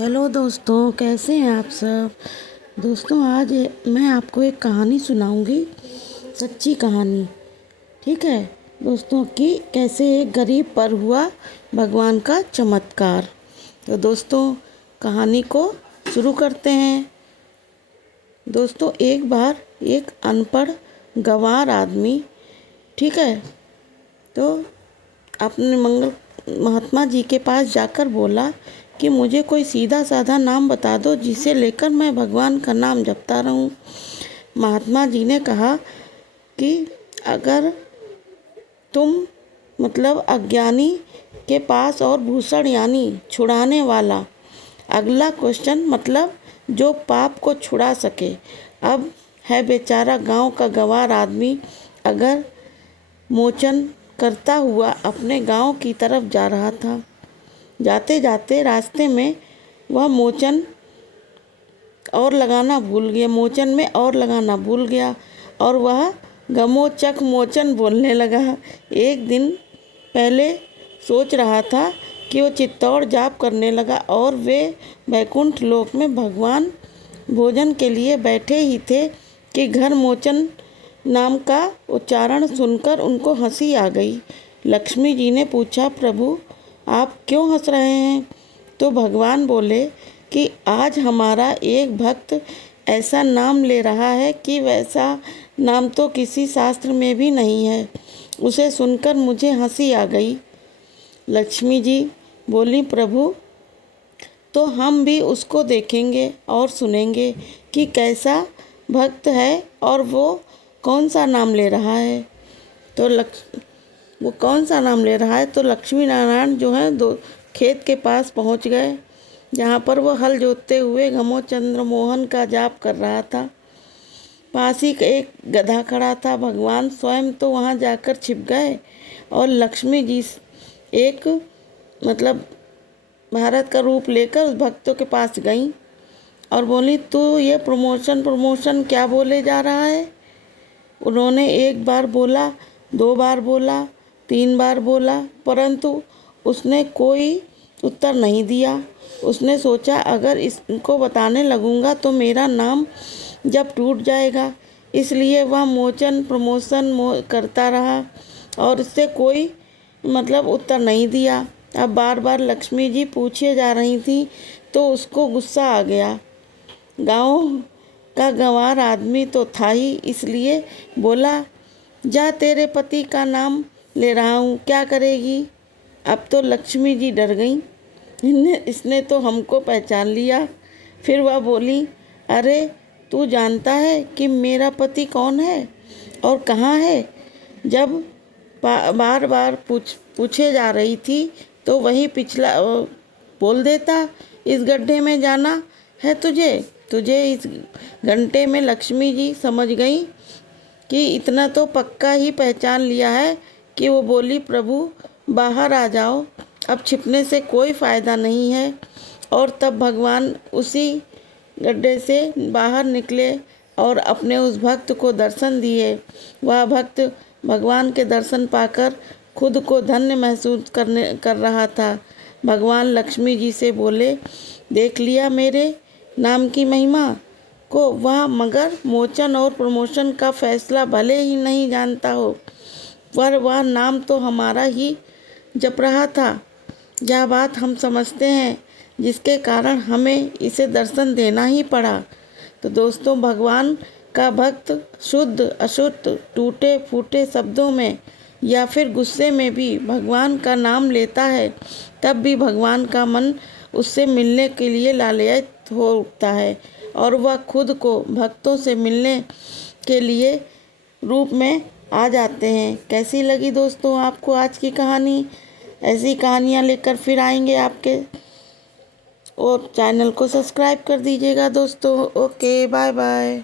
Hello दोस्तों, कैसे हैं आप सब। दोस्तों, आज मैं आपको एक कहानी सुनाऊंगी, सच्ची कहानी। ठीक है दोस्तों, कि कैसे एक गरीब पर हुआ भगवान का चमत्कार। तो दोस्तों, कहानी को शुरू करते हैं। दोस्तों, एक बार एक अनपढ़ गंवार आदमी, ठीक है, तो अपने महात्मा जी के पास जाकर बोला कि मुझे कोई सीधा साधा नाम बता दो जिसे लेकर मैं भगवान का नाम जपता रहूं। महात्मा जी ने कहा कि अगर तुम अज्ञानी के पास और भूषण यानी छुड़ाने वाला, अगला क्वेश्चन जो पाप को छुड़ा सके। अब है बेचारा गांव का गंवार आदमी, अगर मोचन करता हुआ अपने गांव की तरफ जा रहा था। जाते जाते रास्ते में वह मोचन में और लगाना भूल गया और वह गमोचक मोचन बोलने लगा। एक दिन पहले सोच रहा था कि वो चित्तौड़ जाप करने लगा और वे वैकुंठ लोक में भगवान भोजन के लिए बैठे ही थे कि घर मोचन नाम का उच्चारण सुनकर उनको हंसी आ गई। लक्ष्मी जी ने पूछा, प्रभु आप क्यों हंस रहे हैं। तो भगवान बोले कि आज हमारा एक भक्त ऐसा नाम ले रहा है कि वैसा नाम तो किसी शास्त्र में भी नहीं है। उसे सुनकर मुझे हंसी आ गई। लक्ष्मी जी बोली, प्रभु तो हम भी उसको देखेंगे और सुनेंगे कि कैसा भक्त है और वो कौन सा नाम ले रहा है। तो लक्ष्मी नारायण जो है दो खेत के पास पहुंच गए, जहाँ पर वो हल जोतते हुए घमोचंद्र मोहन का जाप कर रहा था। पास ही एक गधा खड़ा था। भगवान स्वयं तो वहाँ जाकर छिप गए और लक्ष्मी जी एक भारत का रूप लेकर उस भक्तों के पास गई और बोली, तू ये प्रमोशन क्या बोले जा रहा है। उन्होंने एक बार बोला, 2 बार बोला, 3 बार बोला, परंतु उसने कोई उत्तर नहीं दिया। उसने सोचा अगर इसको बताने लगूंगा तो मेरा नाम जब टूट जाएगा, इसलिए वह प्रमोशन करता रहा और इससे कोई उत्तर नहीं दिया। अब बार बार लक्ष्मी जी पूछे जा रही थी तो उसको गुस्सा आ गया। गांव का गंवार आदमी तो था ही, इसलिए बोला, जा तेरे पति का नाम ले रहा हूँ, क्या करेगी। अब तो लक्ष्मी जी डर गईं, इसने तो हमको पहचान लिया। फिर वह बोली, अरे तू जानता है कि मेरा पति कौन है और कहाँ है। जब बार बार पूछे जा रही थी तो वही पिछला बोल देता, इस गड्ढे में जाना है तुझे इस घंटे में। लक्ष्मी जी समझ गई कि इतना तो पक्का ही पहचान लिया है कि वो बोली, प्रभु बाहर आ जाओ, अब छिपने से कोई फ़ायदा नहीं है। और तब भगवान उसी गड्ढे से बाहर निकले और अपने उस भक्त को दर्शन दिए। वह भक्त भगवान के दर्शन पाकर खुद को धन्य महसूस कर रहा था। भगवान लक्ष्मी जी से बोले, देख लिया मेरे नाम की महिमा को वह, मगर मोचन और प्रमोशन का फैसला भले ही नहीं जानता हो, पर वह नाम तो हमारा ही जप रहा था। यह बात हम समझते हैं, जिसके कारण हमें इसे दर्शन देना ही पड़ा। तो दोस्तों, भगवान का भक्त शुद्ध अशुद्ध, टूटे फूटे शब्दों में या फिर गुस्से में भी भगवान का नाम लेता है, तब भी भगवान का मन उससे मिलने के लिए लालायित हो उठता है और वह खुद को भक्तों से मिलने के लिए रूप में आ जाते हैं। कैसी लगी दोस्तों आपको आज की कहानी। ऐसी कहानियाँ लेकर फिर आएंगे आपके, और चैनल को सब्सक्राइब कर दीजिएगा दोस्तों। Okay, bye bye.